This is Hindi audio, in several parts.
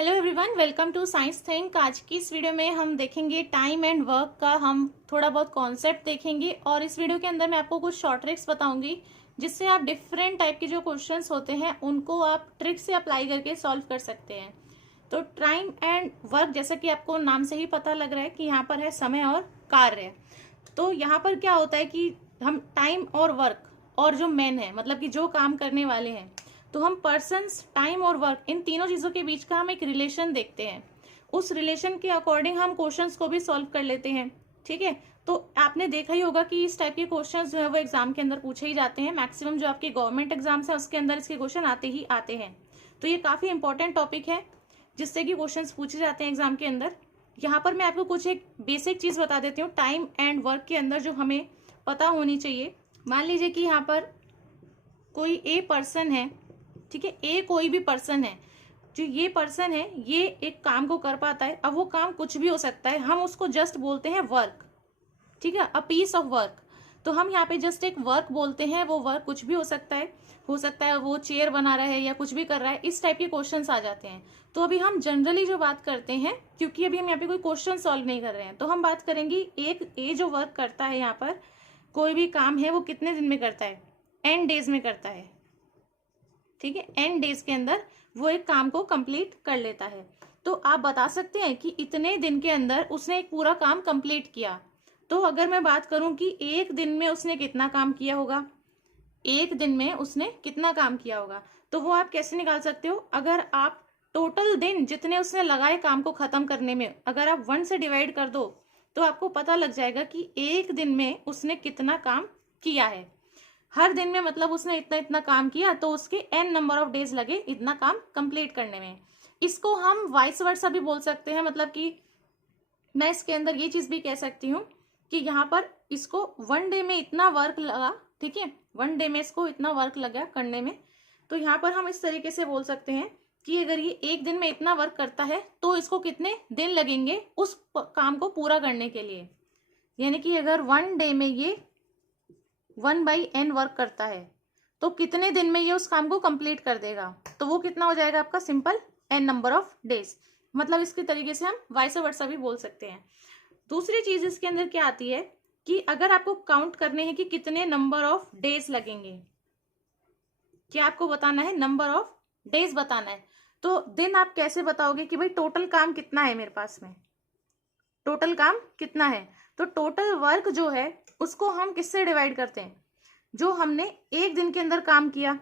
Hello everyone, welcome to science think. आज की इस वीडियो में हम देखेंगे टाइम एंड वर्क का हम थोड़ा बहुत कॉन्सेप्ट देखेंगे और इस वीडियो के अंदर मैं आपको कुछ शॉर्ट ट्रिक्स बताऊंगी जिससे आप डिफरेंट टाइप के जो क्वेश्चंस होते हैं उनको आप ट्रिक से अप्लाई करके सॉल्व कर सकते हैं। तो टाइम एंड वर्क, जैसा कि आपको नाम से ही पता लग रहा है कि यहाँ पर है समय और कार्य। तो यहाँ पर क्या होता है कि हम टाइम और वर्क और जो मैन है, मतलब कि जो काम करने वाले हैं, तो हम पर्सन्स, टाइम और वर्क, इन तीनों चीजों के बीच का हम एक रिलेशन देखते हैं। उस रिलेशन के अकॉर्डिंग हम क्वेश्चंस को भी सॉल्व कर लेते हैं। ठीक है, तो आपने देखा ही होगा कि इस टाइप के क्वेश्चंस जो है वो एग्जाम के अंदर पूछे ही जाते हैं। मैक्सिमम जो आपके गवर्नमेंट एग्जाम्स है उसके अंदर इसके क्वेश्चन आते ही आते हैं। तो ये काफी इंपॉर्टेंट टॉपिक है जिससे कि क्वेश्चंस पूछे जाते हैं एग्जाम के अंदर। यहाँ पर मैं आपको कुछ एक बेसिक चीज बता देती हूँ टाइम एंड वर्क के अंदर जो हमें पता होनी चाहिए। मान लीजिए कि यहाँ पर कोई ए पर्सन है, ठीक है, ए कोई भी पर्सन है, जो ये पर्सन है ये एक काम को कर पाता है। अब वो काम कुछ भी हो सकता है, हम उसको जस्ट बोलते हैं वर्क। ठीक है, अ पीस ऑफ वर्क। तो हम यहाँ पे जस्ट एक वर्क बोलते हैं, वो वर्क कुछ भी हो सकता है। वो चेयर बना रहा है या कुछ भी कर रहा है, इस टाइप के क्वेश्चंस आ जाते हैं। तो अभी हम जनरली जो बात करते हैं, क्योंकि अभी हम यहाँ पे कोई क्वेश्चन सॉल्व नहीं कर रहे हैं, तो हम बात करेंगे एक ए जो वर्क करता है, यहाँ पर कोई भी काम है वो कितने दिन में करता है, एन डेज में करता है। ठीक है, एन डेज के अंदर वो एक काम को कंप्लीट कर लेता है। तो आप बता सकते हैं कि इतने दिन के अंदर उसने एक पूरा काम कंप्लीट किया। तो अगर मैं बात करूं कि एक दिन में उसने कितना काम किया होगा, एक दिन में उसने कितना काम किया होगा, तो वो आप कैसे निकाल सकते हो? अगर आप टोटल दिन जितने उसने लगाए काम को खत्म करने में, अगर आप 1 से डिवाइड कर दो तो आपको पता लग जाएगा कि एक दिन में उसने कितना काम किया है। हर दिन में मतलब उसने इतना इतना काम किया, तो उसके एन नंबर ऑफ डेज लगे इतना काम कंप्लीट करने में। इसको हम वाइस वर्सा भी बोल सकते हैं, मतलब कि मैं इसके अंदर ये चीज भी कह सकती हूँ कि यहाँ पर इसको 1 डे में इतना वर्क लगा। ठीक है, 1 डे में इसको इतना वर्क लगा करने में। तो यहाँ पर हम इस तरीके से बोल सकते हैं कि अगर ये एक दिन में इतना वर्क करता है तो इसको कितने दिन लगेंगे उस काम को पूरा करने के लिए। यानी कि अगर 1 डे में ये 1/n वर्क करता है तो कितने दिन में ये उस काम को कंप्लीट कर देगा, तो वो कितना हो जाएगा आपका simple n number of days. मतलब इसके तरीके से हम वाइस वर्सा भी बोल सकते हैं। दूसरी चीज इसके अंदर क्या आती है कि अगर आपको काउंट करने हैं कि कितने नंबर ऑफ डेज लगेंगे, क्या आपको बताना है, नंबर ऑफ डेज बताना है, तो दिन आप कैसे बताओगे कि भाई टोटल काम कितना है मेरे पास में, टोटल काम कितना है? तो टोटल वर्क जो है उसको हम किससे डिवाइड करते हैं, जो हमने एक दिन के अंदर काम किया।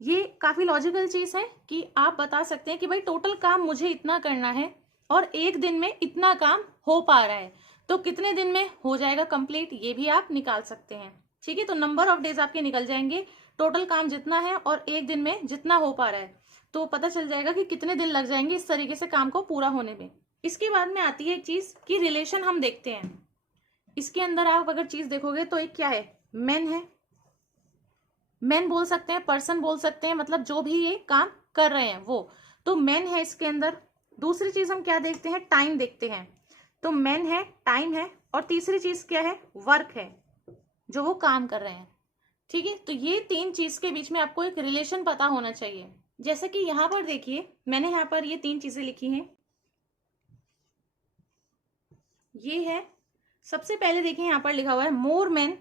ये काफी लॉजिकल चीज है कि आप बता सकते हैं कि भाई टोटल काम मुझे इतना करना है और एक दिन में इतना काम हो पा रहा है, तो कितने दिन में हो जाएगा कंप्लीट, ये भी आप निकाल सकते हैं। ठीक है, तो नंबर ऑफ डेज आपके निकल जाएंगे, टोटल काम जितना है और एक दिन में जितना हो पा रहा है, तो पता चल जाएगा कि कितने दिन लग जाएंगे इस तरीके से काम को पूरा होने में। इसके बाद में आती है एक चीज कि रिलेशन हम देखते हैं। इसके अंदर आप अगर चीज देखोगे तो एक क्या है, मैन है। मैन बोल सकते हैं, पर्सन बोल सकते हैं, मतलब जो भी ये काम कर रहे हैं वो, तो मैन है इसके अंदर। दूसरी चीज हम क्या देखते हैं, टाइम देखते हैं। तो मैन है, टाइम है, और तीसरी चीज क्या है, वर्क है, जो वो काम कर रहे हैं। ठीक है, तो ये तीन चीज के बीच में आपको एक रिलेशन पता होना चाहिए। जैसे कि यहाँ पर देखिए, मैंने यहाँ पर ये तीन चीजें लिखी हैं। ये है, सबसे पहले देखिए यहाँ पर लिखा हुआ है मोर मैन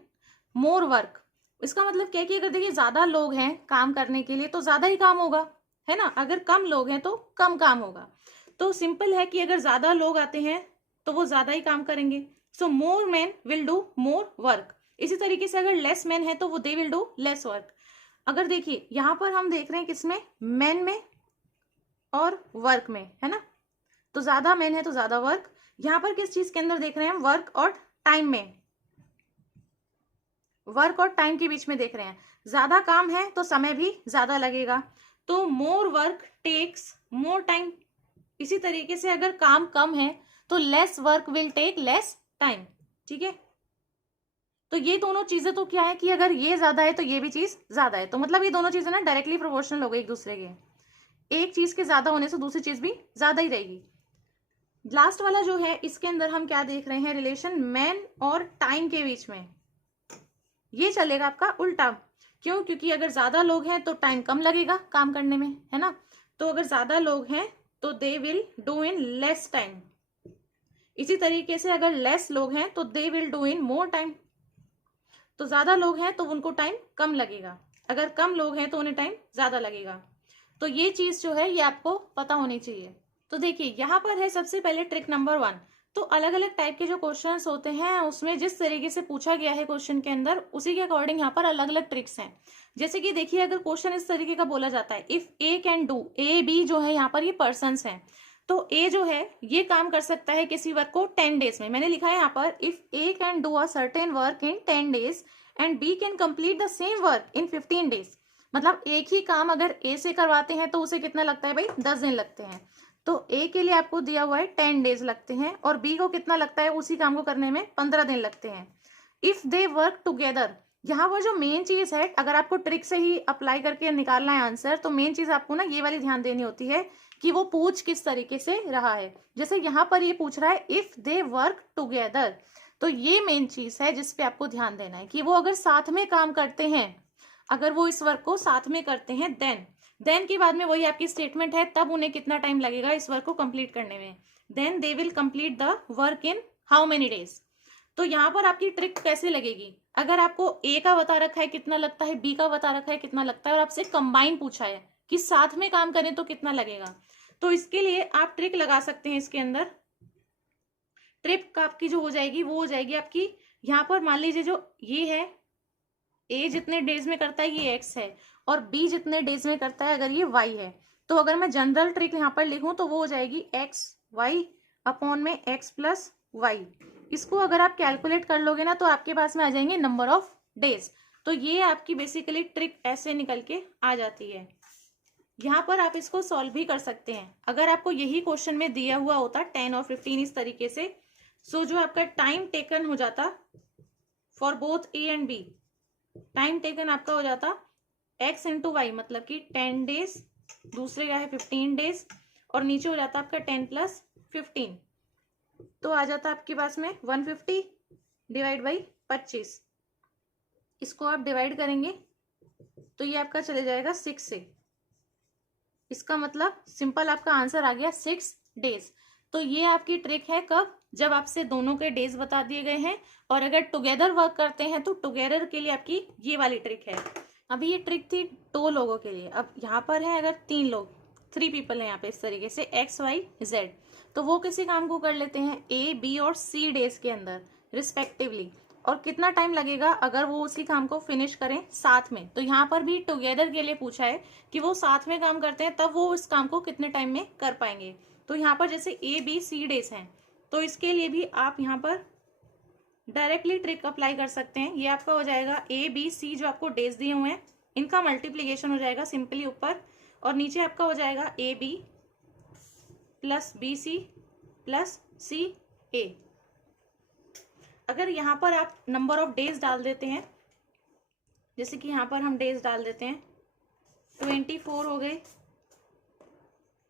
मोर वर्क। इसका मतलब क्या है कि अगर देखिए ज्यादा लोग हैं काम करने के लिए तो ज्यादा ही काम होगा, है ना। अगर कम लोग हैं तो कम काम होगा। तो सिंपल है कि अगर ज्यादा लोग आते हैं तो वो ज्यादा ही काम करेंगे। So more man will do more work. इसी तरीके से अगर लेस मैन है तो वो they will do less work. अगर देखिए यहाँ पर हम देख रहे हैं किसमें, मैन में और वर्क में, है ना। तो ज्यादा मैन है तो ज्यादा वर्क। यहाँ पर किस चीज के अंदर देख रहे हैं हम, वर्क और टाइम में, वर्क और टाइम के बीच में देख रहे हैं। ज्यादा काम है तो समय भी ज्यादा लगेगा, तो more work takes more time. इसी तरीके से अगर काम कम है तो less work will take less time. ठीक है, तो ये दोनों चीजें तो क्या है कि अगर ये ज्यादा है तो ये भी चीज ज्यादा है, तो मतलब ये दोनों चीजें ना डायरेक्टली प्रोपोर्शनल हो गई एक दूसरे के। एक चीज के ज्यादा होने से दूसरी चीज भी ज्यादा ही रहेगी। लास्ट वाला जो है इसके अंदर हम क्या देख रहे हैं, रिलेशन मैन और टाइम के बीच में। ये चलेगा आपका उल्टा, क्यों? क्योंकि अगर ज्यादा लोग हैं तो टाइम कम लगेगा काम करने में, है ना। तो अगर ज्यादा लोग हैं तो दे will do in less time. इसी तरीके से अगर लेस लोग हैं तो दे will do in more time. तो ज्यादा लोग हैं तो उनको टाइम कम लगेगा, अगर कम लोग हैं तो उन्हें टाइम ज्यादा लगेगा। तो ये चीज जो है ये आपको पता होनी चाहिए। तो देखिए यहाँ पर है सबसे पहले ट्रिक नंबर 1। तो अलग अलग टाइप के जो क्वेश्चंस होते हैं उसमें जिस तरीके से पूछा गया है क्वेश्चन के अंदर उसी के अकॉर्डिंग यहाँ पर अलग अलग ट्रिक्स हैं। जैसे कि देखिए अगर क्वेश्चन इस तरीके का बोला जाता है, if A can do, A B जो है यहाँ पर ये पर्सन्स हैं, तो ए जो है ये काम कर सकता है किसी वर्क को 10 डेज में। मैंने लिखा है यहाँ पर if A can do a certain work in 10 days and B can complete the same work in 15 days. मतलब एक ही काम अगर ए से करवाते हैं तो उसे कितना लगता है भाई, 10 दिन लगते हैं। तो ए के लिए आपको दिया हुआ है 10 डेज लगते हैं और बी को कितना लगता है उसी काम को करने में 15 दिन लगते हैं। इफ दे वर्क टुगेदर, यहाँ पर जो मेन चीज है, अगर आपको ट्रिक से ही अप्लाई करके निकालना है आंसर, तो मेन चीज आपको ना ये वाली ध्यान देनी होती है कि वो पूछ किस तरीके से रहा है। जैसे यहाँ पर ये पूछ रहा है इफ दे वर्क टुगेदर, तो ये मेन चीज है जिसपे आपको ध्यान देना है कि वो अगर साथ में काम करते हैं, अगर वो इस वर्क को साथ में करते हैं देन के बाद में वही आपकी स्टेटमेंट है, तब उन्हें कितना टाइम लगेगा इस वर्क को कंप्लीट करने में। Then they will complete the work in how many days. तो यहाँ पर आपकी ट्रिक कैसे लगेगी, अगर आपको ए का बता रखा है कितना लगता है, बी का बता रखा है कितना लगता है और आपसे कंबाइन पूछा है कि साथ में काम करें तो कितना लगेगा, तो इसके लिए आप ट्रिक लगा सकते हैं। इसके अंदर ट्रिक आपकी जो हो जाएगी वो हो जाएगी आपकी, यहाँ पर मान लीजिए जो ये है ए जितने डेज में करता है ये एक्स है और बी जितने डेज में करता है अगर ये वाई है, तो अगर मैं जनरल ट्रिक यहाँ पर लिखूं तो वो हो जाएगी एक्स वाई अपॉन में एक्स प्लस वाई। इसको अगर आप कैलकुलेट कर लोगे ना तो आपके पास में आ जाएंगे नंबर ऑफ डेज। तो ये आपकी बेसिकली ट्रिक ऐसे निकल के आ जाती है। यहाँ पर आप इसको सॉल्व भी कर सकते हैं। अगर आपको यही क्वेश्चन में दिया हुआ होता 10 और 15 इस तरीके से, सो जो आपका टाइम टेकन हो जाता for both A and B, time taken आपका हो जाता x इंटू वाई, मतलब कि 10 डेज, दूसरे क्या है 15 डेज, और नीचे हो जाता आपका 10 प्लस 15, तो आ जाता आपके पास में 150 डिवाइड बाई 25। इसको आप डिवाइड करेंगे तो ये आपका चले जाएगा 6 से। इसका मतलब सिंपल आपका आंसर आ गया 6 डेज। तो ये आपकी ट्रिक है कब, जब आपसे दोनों के डेज बता दिए गए हैं और अगर टुगेदर वर्क करते हैं तो टुगेदर के लिए आपकी ये वाली ट्रिक है। अभी ये ट्रिक थी 2 लोगों के लिए, अब यहाँ पर है अगर 3 लोग, 3 पीपल है यहाँ पे इस तरीके से एक्स वाई जेड, तो वो किसी काम को कर लेते हैं ए बी और सी डेज के अंदर रिस्पेक्टिवली, और कितना टाइम लगेगा अगर वो उसी काम को फिनिश करें साथ में। तो यहाँ पर भी टुगेदर के लिए पूछा है कि वो साथ में काम करते हैं तब वो उस काम को कितने टाइम में कर पाएंगे। तो यहाँ पर जैसे ए बी सी डेज हैं तो इसके लिए भी आप यहाँ पर डायरेक्टली ट्रिक अप्लाई कर सकते हैं। ये आपका हो जाएगा ए बी सी जो आपको डेज दिए हुए हैं इनका मल्टीप्लीकेशन हो जाएगा सिंपली ऊपर, और नीचे आपका हो जाएगा A B plus B C plus C A. अगर यहाँ पर आप नंबर ऑफ डेज डाल देते हैं, जैसे कि यहाँ पर हम डेज डाल देते हैं 24 हो गए,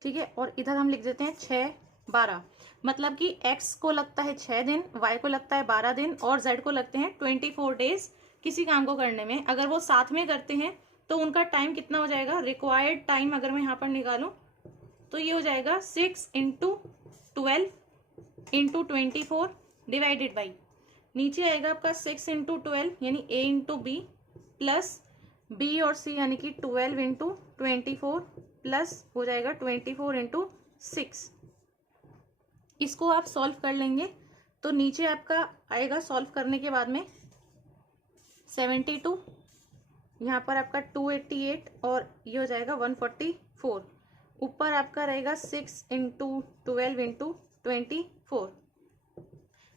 ठीक है, और इधर हम लिख देते हैं 6 12, मतलब कि x को लगता है 6 दिन, y को लगता है 12 दिन और z को लगते हैं 24 डेज किसी काम को करने में। अगर वो साथ में करते हैं तो उनका टाइम कितना हो जाएगा, रिक्वायर्ड टाइम अगर मैं यहाँ पर निकालूं तो ये हो जाएगा 6 इंटू 12 इंटू 24 डिवाइडेड बाई, नीचे आएगा आपका 6 इंटू 12 यानी a into B plus b और c यानी कि 12 इंटू 24 प्लस हो जाएगा 24 इंटू 6। इसको आप सॉल्व कर लेंगे तो नीचे आपका आएगा सॉल्व करने के बाद में 72, यहाँ पर आपका 288 और ये हो जाएगा 144, ऊपर आपका रहेगा 6 इंटू 12 इंटू 24।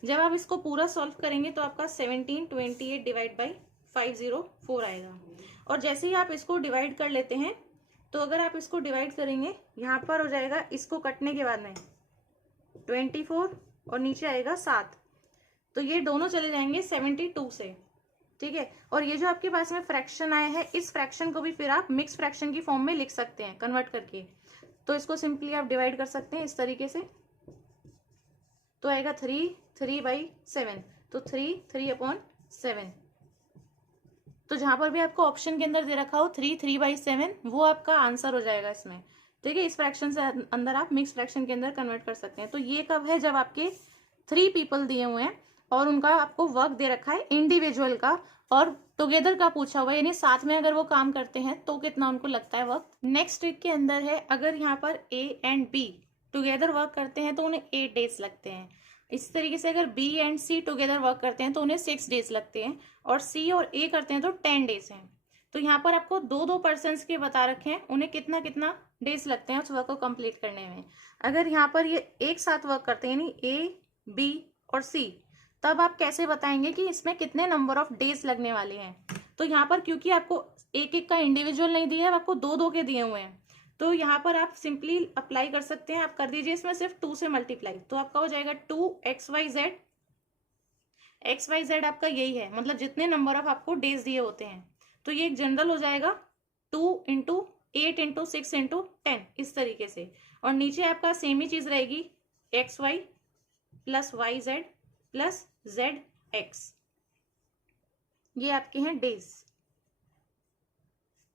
जब आप इसको पूरा सॉल्व करेंगे तो आपका 1728 डिवाइड बाई 504 आएगा। और जैसे ही आप इसको डिवाइड कर लेते हैं तो अगर आप इसको डिवाइड करेंगे यहाँ पर हो जाएगा, इसको कटने के बाद में 24 और नीचे आएगा 7, तो ये दोनों चले जाएंगे 72 से, ठीक है। और ये जो आपके पास में फ्रैक्शन आया है इस फ्रैक्शन को भी फिर आप मिक्स फ्रैक्शन की फॉर्म में लिख सकते हैं कन्वर्ट करके, तो इसको सिंपली आप डिवाइड कर सकते हैं इस तरीके से, तो आएगा 3 3/7, तो 3 3/7। तो जहां पर भी आपको ऑप्शन के अंदर दे रखा हो 3/7 वो आपका आंसर हो जाएगा इसमें। ठीक है, इस फ्रैक्शन से अंदर आप मिक्स फ्रैक्शन के अंदर कन्वर्ट कर सकते हैं। तो ये कब है, जब आपके 3 पीपल दिए हुए हैं और उनका आपको वर्क दे रखा है इंडिविजुअल का और टुगेदर का पूछा हुआ है, यानी साथ में अगर वो काम करते हैं तो कितना उनको लगता है वर्क। नेक्स्ट ट्रिक के अंदर है, अगर यहाँ पर ए एंड बी टुगेदर वर्क करते हैं तो उन्हें 8 डेज लगते हैं। इस तरीके से अगर B and C together work करते हैं तो उन्हें 6 डेज लगते हैं, और सी और ए करते हैं तो 10 डेज हैं। तो यहाँ पर आपको दो दो पर्सन के बता रखे हैं, उन्हें कितना कितना डेज लगते हैं उस वर्क को कंप्लीट करने में। अगर यहाँ पर ये एक साथ वर्क करते हैं, यानी ए बी और सी, तब आप कैसे बताएंगे कि इसमें कितने नंबर ऑफ डेज लगने वाले हैं। तो यहाँ पर क्योंकि आपको एक एक का इंडिविजुअल नहीं दिया है, आपको दो दो के दिए हुए हैं, तो यहाँ पर आप सिंपली अप्लाई कर सकते हैं। आप कर दीजिए इसमें सिर्फ 2 से मल्टीप्लाई, तो आपका हो जाएगा 2xyz। xyz आपका यही है, मतलब जितने नंबर ऑफ आपको डेज दिए होते हैं। तो ये एक जनरल हो जाएगा 2 इंटू 8 इंटू 6 इंटू 10, इस तरीके से। और नीचे आपका सेम ही चीज रहेगी, xy plus yz plus zx, ये आपके हैं डेज।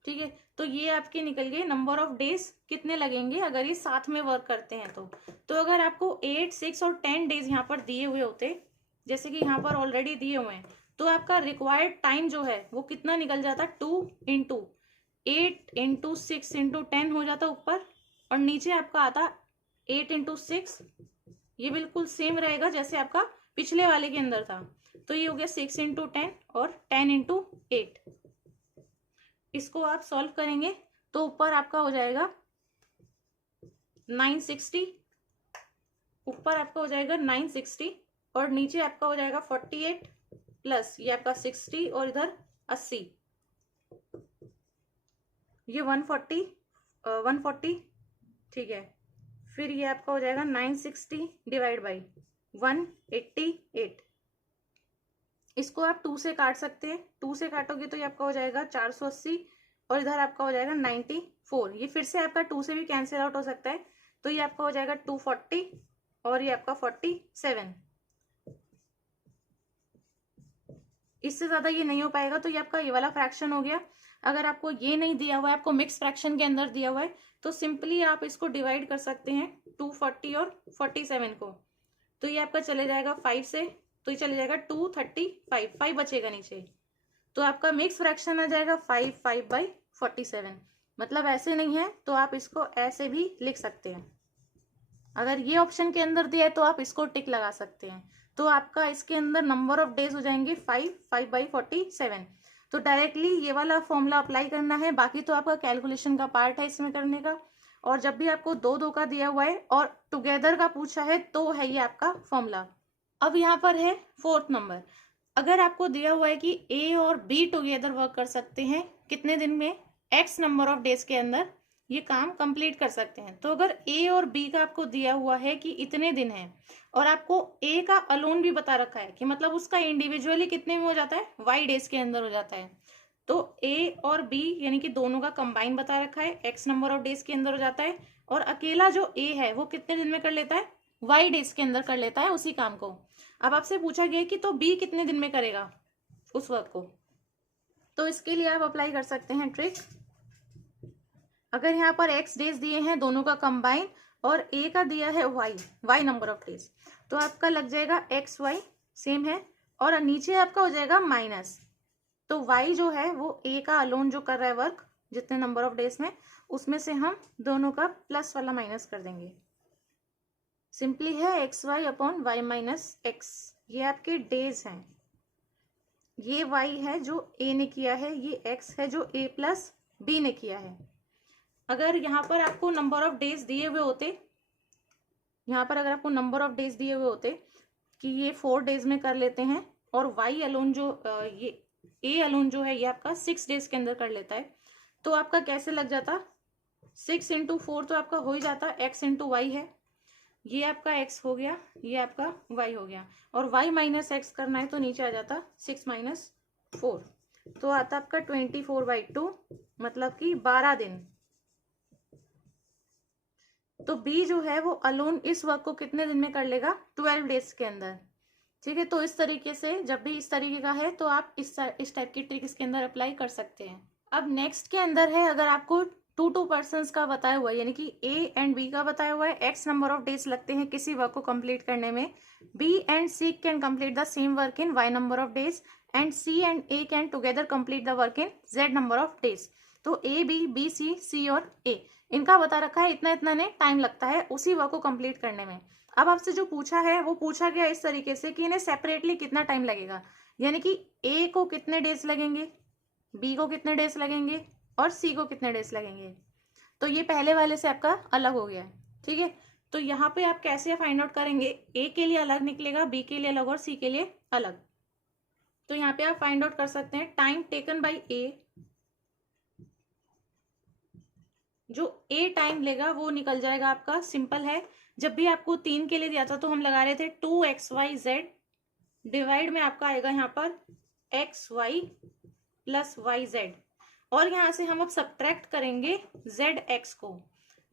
ठीक है, तो ये आपके निकल गए नंबर ऑफ डेज कितने लगेंगे अगर ये साथ में वर्क करते हैं। तो अगर आपको 8, 6 और 10 डेज यहाँ पर दिए हुए होते, जैसे कि यहाँ पर ऑलरेडी दिए हुए हैं, तो आपका रिक्वायर्ड टाइम जो है वो कितना निकल जाता, 2 इंटू 8 इंटू 6 इंटू 10 हो जाता ऊपर, और नीचे आपका आता 8 इंटू 6, ये बिल्कुल सेम रहेगा जैसे आपका पिछले वाले के अंदर था। तो ये हो गया 6 इंटू 10 और 10 इंटू 8। इसको आप सॉल्व करेंगे तो ऊपर आपका हो जाएगा 960, ऊपर आपका हो जाएगा 960 और नीचे आपका हो जाएगा 48 प्लस ये आपका 60 और इधर 80, ये 140 ठीक है। फिर ये आपका हो जाएगा 960 डिवाइड बाई 188। इसको आप 2 से काट सकते हैं, 2 से काटोगे तो ये आपका हो जाएगा 480 और इधर आपका हो जाएगा 94। ये फिर से आपका 2 से भी कैंसिल आउट हो सकता है, तो ये आपका हो जाएगा 240 और ये आपका 47। इससे ज्यादा ये नहीं हो पाएगा, तो ये आपका ये वाला फ्रैक्शन हो गया। अगर आपको ये नहीं दिया हुआ है, आपको मिक्स फ्रैक्शन के अंदर दिया हुआ है, तो सिंपली आप इसको डिवाइड कर सकते हैं 240 और 47 को। तो ये आपका चले जाएगा 5 से, तो ये चले जाएगा 235, 5 बचेगा नीचे, तो आपका मिक्स फ्रैक्शन आ जाएगा 5/47। मतलब ऐसे नहीं है तो आप इसको ऐसे भी लिख सकते हैं। अगर ये ऑप्शन के अंदर दिया है तो आप इसको टिक लगा सकते हैं। तो आपका इसके अंदर नंबर ऑफ डेज हो जाएंगे 5/47। तो डायरेक्टली ये वाला फॉर्मूला अप्लाई करना है, बाकी तो आपका कैलकुलेशन का पार्ट है इसमें करने का। और जब भी आपको दो दो का दिया हुआ है और टुगेदर का पूछा है तो है ये आपका फॉर्मूला। अब यहाँ पर है 4th नंबर। अगर आपको दिया हुआ है कि ए और बी टुगेदर वर्क कर सकते हैं कितने दिन में, x नंबर ऑफ डेज के अंदर ये काम कंप्लीट कर सकते हैं। तो अगर ए और बी का आपको दिया हुआ है कि इतने दिन है और आपको ए का अलोन भी बता रखा है कि मतलब उसका इंडिविजुअली कितने में हो जाता है, y डेज के अंदर हो जाता है, तो ए और बी यानी कि दोनों का कंबाइन बता रखा है, x नंबर ऑफ डेज के अंदर हो जाता है, और अकेला जो ए है वो कितने दिन में कर लेता है, y डेज के अंदर कर लेता है उसी काम को। अब आपसे पूछा गया कि तो बी कितने दिन में करेगा उस वर्क को, तो इसके लिए आप अप्लाई कर सकते हैं ट्रिक। अगर यहाँ पर x डेज दिए हैं दोनों का कंबाइन और a का दिया है y नंबर ऑफ डेज, तो आपका लग जाएगा xy सेम है और नीचे आपका हो जाएगा माइनस। तो y जो है वो a का अलोन जो कर रहा है वर्क जितने नंबर ऑफ डेज में, उसमें से हम दोनों का प्लस वाला माइनस कर देंगे। सिंपली है xy upon y minus x, ये आपके डेज हैं। ये y है जो a ने किया है, ये x है जो a प्लस b ने किया है। अगर यहाँ पर आपको नंबर ऑफ डेज दिए हुए होते, यहाँ पर अगर आपको नंबर ऑफ डेज दिए हुए होते कि ये 4 डेज में कर लेते हैं और y अलोन जो ये a अलोन जो है ये आपका 6 डेज के अंदर कर लेता है, तो आपका कैसे लग जाता, 6 इंटू 4 तो आपका हो ही जाता, x इंटू वाई है, ये आपका x हो गया, ये आपका y हो गया, और y माइनस x करना है तो नीचे आ जाता 6 माइनस 4, तो आता आपका 24/2, मतलब कि 12 दिन। तो b जो है वो अलोन इस वर्क को कितने दिन में कर लेगा, 12 डेज के अंदर। ठीक है, तो इस तरीके से जब भी इस तरीके का है तो आप इस टाइप की ट्रिक इसके अंदर अप्लाई कर सकते हैं। अब नेक्स्ट के अंदर है, अगर आपको टू पर्सन्स का बताया हुआ है, यानी कि ए एंड बी का बताया हुआ है, एक्स नंबर ऑफ डेज लगते हैं किसी वर्क को कंप्लीट करने में, B and C can complete the same work in Y number of days and C and A can together complete the work in Z number of days. तो ए बी सी सी और ए, इनका बता रखा है इतना इतना ने टाइम लगता है उसी वर्क को कंप्लीट करने में। अब आपसे जो पूछा है वो पूछा गया इस तरीके से कि इन्हें सेपरेटली कितना टाइम लगेगा, यानी कि ए को कितने डेज लगेंगे, बी को कितने डेज लगेंगे और सी को कितने डेज लगेंगे। तो ये पहले वाले से आपका अलग हो गया है। ठीक है, तो यहाँ पे आप कैसे फाइंड आउट करेंगे, ए के लिए अलग निकलेगा, बी के लिए अलग और सी के लिए अलग। तो यहाँ पे आप फाइंड आउट कर सकते हैं टाइम टेकन बाय ए, जो ए टाइम लेगा वो निकल जाएगा आपका, सिंपल है। जब भी आपको 3 के लिए दिया था तो हम लगा रहे थे 2xyz, डिवाइड में आपका आएगा यहाँ पर xy प्लस yz, और यहाँ से हम अब सब्ट्रैक्ट करेंगे zx को।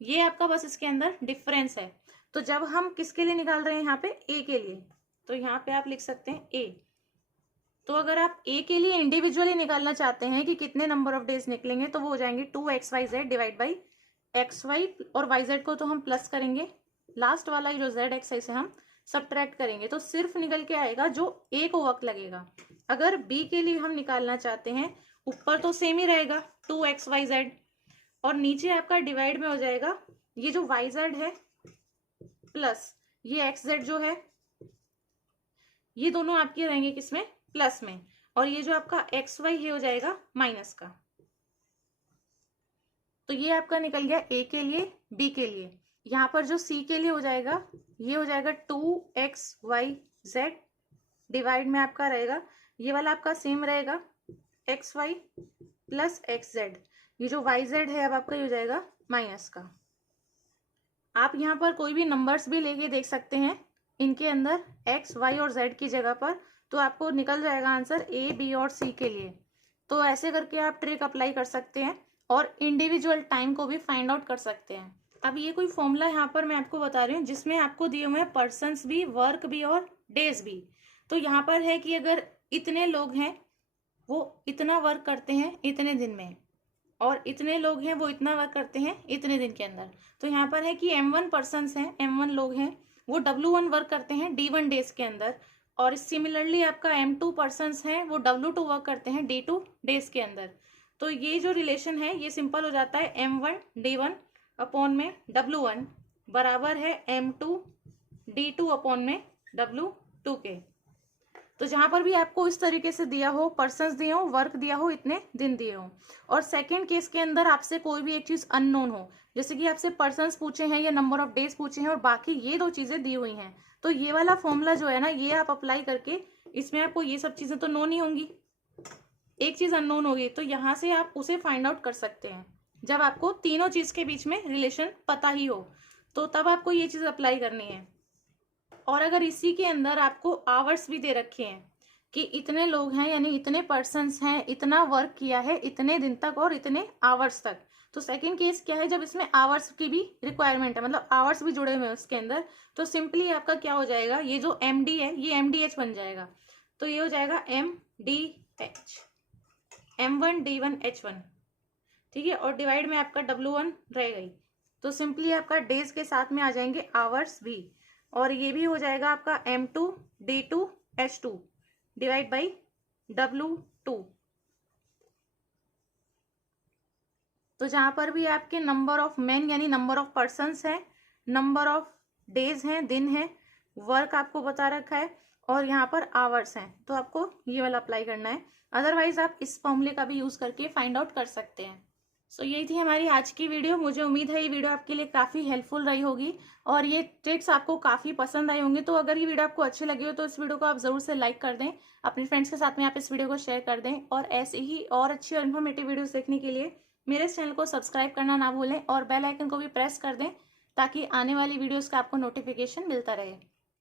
ये आपका बस इसके अंदर डिफरेंस है। तो जब हम किसके लिए निकाल रहे हैं यहाँ पे, a के लिए, तो यहाँ पे आप लिख सकते हैं a। तो अगर आप a के लिए इंडिविजुअली निकालना चाहते हैं कि कितने नंबर ऑफ डेज निकलेंगे, तो वो हो जाएंगे 2xyz डिवाइड बाई xy, और yz को तो हम प्लस करेंगे, लास्ट वाला जो zx है इसे हम सब्ट्रैक्ट करेंगे, तो सिर्फ निकल के आएगा जो a को वक्त लगेगा। अगर b के लिए हम निकालना चाहते हैं, ऊपर तो सेम ही रहेगा 2xyz, और नीचे आपका डिवाइड में हो जाएगा ये जो yz है प्लस ये xz जो है, ये दोनों आपके रहेंगे किसमें, प्लस में, और ये जो आपका xy है हो जाएगा माइनस का। तो ये आपका निकल गया a के लिए, b के लिए। यहाँ पर जो c के लिए हो जाएगा, ये हो जाएगा 2xyz, डिवाइड में आपका रहेगा ये वाला आपका सेम रहेगा xy प्लस xz, ये जो yz है अब आपका ये हो जाएगा माइनस का। आप यहाँ पर कोई भी नंबर्स भी लेके देख सकते हैं इनके अंदर x, y और z की जगह पर, तो आपको निकल जाएगा आंसर a, b और c के लिए। तो ऐसे करके आप ट्रिक अप्लाई कर सकते हैं और इंडिविजुअल टाइम को भी फाइंड आउट कर सकते हैं। अब ये कोई फॉर्मूला यहाँ पर मैं आपको बता रही हूँ जिसमें आपको दिए हुए हैं पर्सन्स भी, वर्क भी और डेज भी। तो यहाँ पर है कि अगर इतने लोग हैं वो इतना वर्क करते हैं इतने दिन में, और इतने लोग हैं वो इतना वर्क करते हैं इतने दिन के अंदर। तो यहाँ पर है कि m1 पर्सन्स हैं, m1 लोग हैं, वो w1 वर्क करते हैं d1 डेज के अंदर, और सिमिलरली आपका m2 पर्सन्स हैं वो w2 वर्क करते हैं d2 डेज के अंदर। तो ये जो रिलेशन है ये सिंपल हो जाता है m1 d1 अपॉन में w1 बराबर है m2 d2 अपॉन में w2 के। तो जहां पर भी आपको इस तरीके से दिया हो, पर्सन्स दिए हो, वर्क दिया हो, इतने दिन दिए हो, और सेकंड केस के अंदर आपसे कोई भी एक चीज अननोन हो, जैसे कि आपसे पर्सन्स पूछे हैं या नंबर ऑफ डेज पूछे हैं और बाकी ये 2 चीजें दी हुई हैं, तो ये वाला फॉर्मूला जो है ना ये आप अप्लाई करके, इसमें आपको ये सब चीजें तो नोन ही होंगी, एक चीज अननोन होगी, तो यहाँ से आप उसे फाइंड आउट कर सकते हैं। जब आपको तीनों चीज के बीच में रिलेशन पता ही हो तो तब आपको ये चीज अप्लाई करनी है। और अगर इसी के अंदर आपको आवर्स भी दे रखे हैं कि इतने लोग हैं यानी इतने पर्सन्स हैं, इतना वर्क किया है इतने दिन तक और इतने आवर्स तक, तो सेकंड केस क्या है, जब इसमें आवर्स की भी रिक्वायरमेंट है, मतलब आवर्स भी जुड़े हुए हैं उसके अंदर, तो सिंपली आपका क्या हो जाएगा, ये जो MD है ये MDH बन जाएगा। तो ये हो जाएगा MDH, M1 D1 H1, ठीक है, और डिवाइड में आपका W1 रह गई, तो सिंपली आपका डेज के साथ में आ जाएंगे आवर्स भी, और ये भी हो जाएगा आपका M2 D2 H2 divide by W2। तो जहां पर भी आपके नंबर ऑफ मैन यानी नंबर ऑफ पर्सन्स है, नंबर ऑफ डेज हैं, दिन है, वर्क आपको बता रखा है, और यहाँ पर आवर्स हैं, तो आपको ये वाला अप्लाई करना है। अदरवाइज आप इस फॉर्मूले का भी यूज करके फाइंड आउट कर सकते हैं। सो यही थी हमारी आज की वीडियो। मुझे उम्मीद है ये वीडियो आपके लिए काफ़ी हेल्पफुल रही होगी और ये ट्रिक्स आपको काफ़ी पसंद आई होंगी। तो अगर ये वीडियो आपको अच्छी लगी हो तो इस वीडियो को आप ज़रूर से लाइक कर दें, अपने फ्रेंड्स के साथ में आप इस वीडियो को शेयर कर दें, और ऐसे ही और अच्छी और इन्फॉर्मेटिव वीडियोस देखने के लिए मेरे इस चैनल को सब्सक्राइब करना ना भूलें और बेल आइकन को भी प्रेस कर दें ताकि आने वाली वीडियोज़ का आपको नोटिफिकेशन मिलता रहे।